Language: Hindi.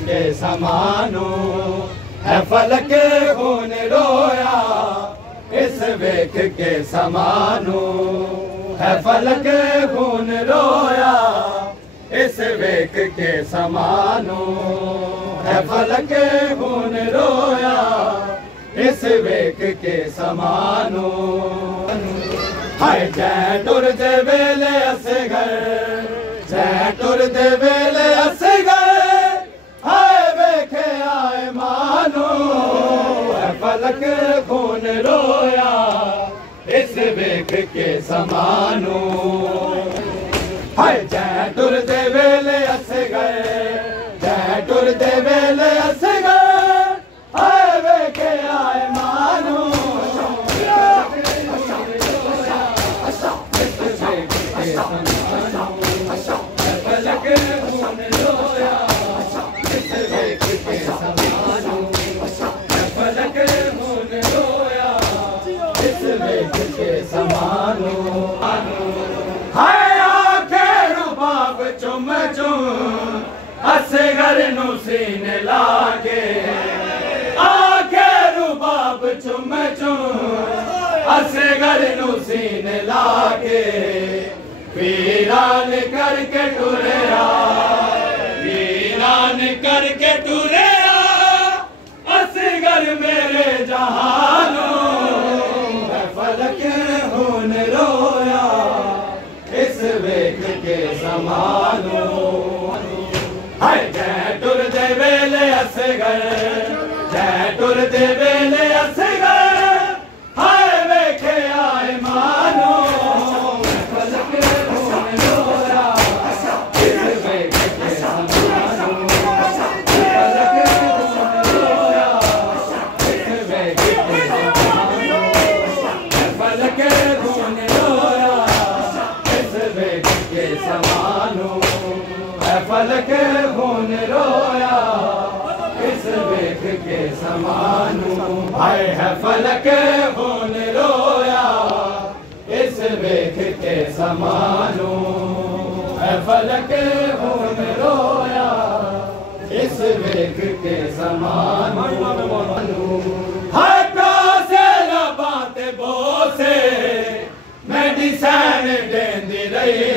के समानू है फलक खून रोया, इस वेख के समानू है फलक खून रोया, इस वेख के समानू है फलक खून रोया, इस वेख के समानू। हाय जै टुर दे वेले असगर, जै टुर दे वेले असगर, हाय वेखे आए मानू है फलक खून रोया, इस वेख के समानू। हाय जै टुर दे वेले असगर, जै टुर दे वेले असगर, हाय वेखे आए मानू फलक खून रोया, इस वेख के समानू फलक खून रोया, इस वेख के समानू। हाय आखे रुबाब चुम चुम असगर नू सीने लागे, आखे रुबाब चुम चुम असगर नू सीने लागे, वीरान करके टुरया, वीरान करके टुरया, असगर मेरे जहानों है फलक खून रोया, इस वेख के समानू। हाय जै टुर दे वेले असगर, जै टुर दे वेले असगर, हाय वेखे आए मानू फलक खून रोया, इस वेख के समानू फलक खून रोया, इस वेख के समानू फलक खून रोया, इस वेख के समानू फलक खून रोया, इस वेख के समानू। हाय है फलक खून रोया, इस वेख के समानू है फलक खून रोया, इस वेख के समानू। हाय प्यासे लबाते बोसे मेडिसन देंदी रही,